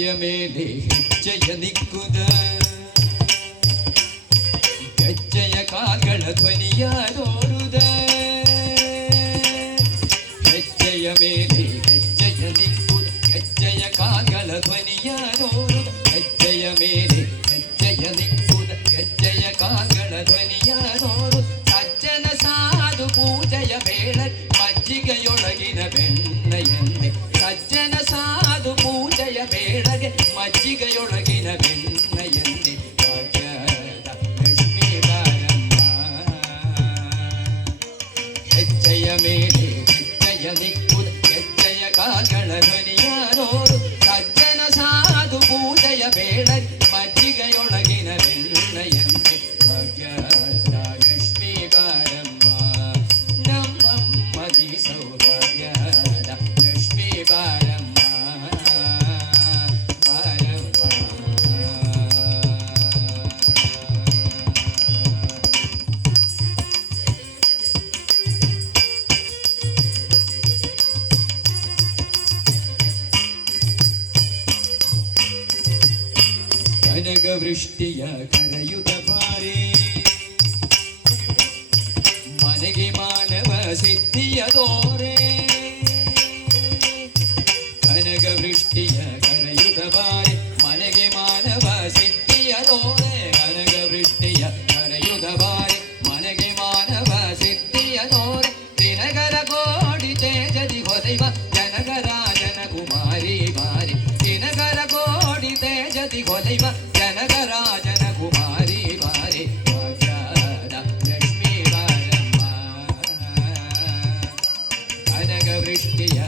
ಹೆಜ್ಜೆಯ ಮೇಲೆ ಹೆಜ್ಜೆಯ ನಿಕ್ಕುದ ಹೆಜ್ಜೆಯ ಕಾಲ್ಗಳ ಧ್ವನಿಯ ನೋಡುದ ಹೆಜ್ಜೆಯ ಮೇಲೆ ಹೆಜ್ಜೆಯ ನಿಕ್ಕುದ ಹೆಜ್ಜೆಯ ಕಾಲ್ಗಳ ಧ್ವನಿಯ ನೋಡುದ ಹೆಜ್ಜೆಯ ಮೇಲೆ ಹೆಜ್ಜೆಯ ನಿಕ್ಕುದ ಹೆಜ್ಜೆಯ ಕಾಲ್ಗಳ ಧ್ವನಿಯ ನೋಡು ಸಜ್ಜನ ಸಾಧು ಪೂಜೆಯ ಬೇಡ ಮಜ್ಜಿಗೆಯೊಳಗಿನ ಬೆಣ್ಣೆಯಂತೆ ಸಜ್ಜನ ಸಾಧು ಪೂಜೆಯ ಬೇಡಗೆ ಮಜ್ಜಿಗೆಯೊಳಗಿನ ಬೆಣ್ಣೆಯಂತೆ ಭಾಗ್ಯದ ಲಕ್ಷ್ಮೀ ಬಾರಮ್ಮ ಹೆಜ್ಜೆಯ ಮೇಲೆ ಹೆಜ್ಜೆಯ ನಿಕ್ಕುದ ಹೆಜ್ಜೆಯ ಕಾಲ್ಗಳ ಧ್ವನಿಯ ನೋಡು ಸಜ್ಜನ ಸಾಧು ಪೂಜೆಯ ಬೇಡ ಮಜ್ಜಿಗೆಯೊಳಗಿನ ಬೆಣ್ಣೆಯಂತೆ ಭಾಗ್ಯದ ಲಕ್ಷ್ಮೀ ಬಾರಮ್ಮ ನಮ್ಮಮ್ಮದಿ ಸೌಭಾಗ್ಯದ ಲಕ್ಷ್ಮೀ ಬಾರಮ್ಮ ಕನಕವೃಷ್ಟಿಯ ಕರೆಯುತ್ತ ಬಾರಿ ಮನೆಗೆ ಮಾನವ ಸಿದ್ಧಿಯ ದೋರೆ ಕನಕವೃಷ್ಟಿಯ ಕರೆಯುತ್ತ ಬಾರಿ ಮನೆಗೆ ಮಾನವ ಸಿದ್ಧಿಯ ದೋರೆ ಕನಕವೃಷ್ಟಿಯ ಕರೆಯುತ್ತ ಬಾರಿ ಮನೆಗೆ ಮಾನವ ಸಿದ್ಧಿಯ ದೋರೆ ದಿನಗರ ಕೋಡಿ ತೇಜದಿ ಹೊದೈವ ಜನಗರಾಜನ ಕುಮಾರಿ ಬಾರಿ ದಿನಗರ ಕೋಡಿ ತೇಜದಿ ಹೊದೈವ ಜನಗರಾಜನ ಕುಮಾರಿ ಬಾರಿ ಭಾಗ್ಯದ ಲಕ್ಷ್ಮೀ ಬಾರಮ್ಮ ಕನಕವೃಷ್ಟಿಯ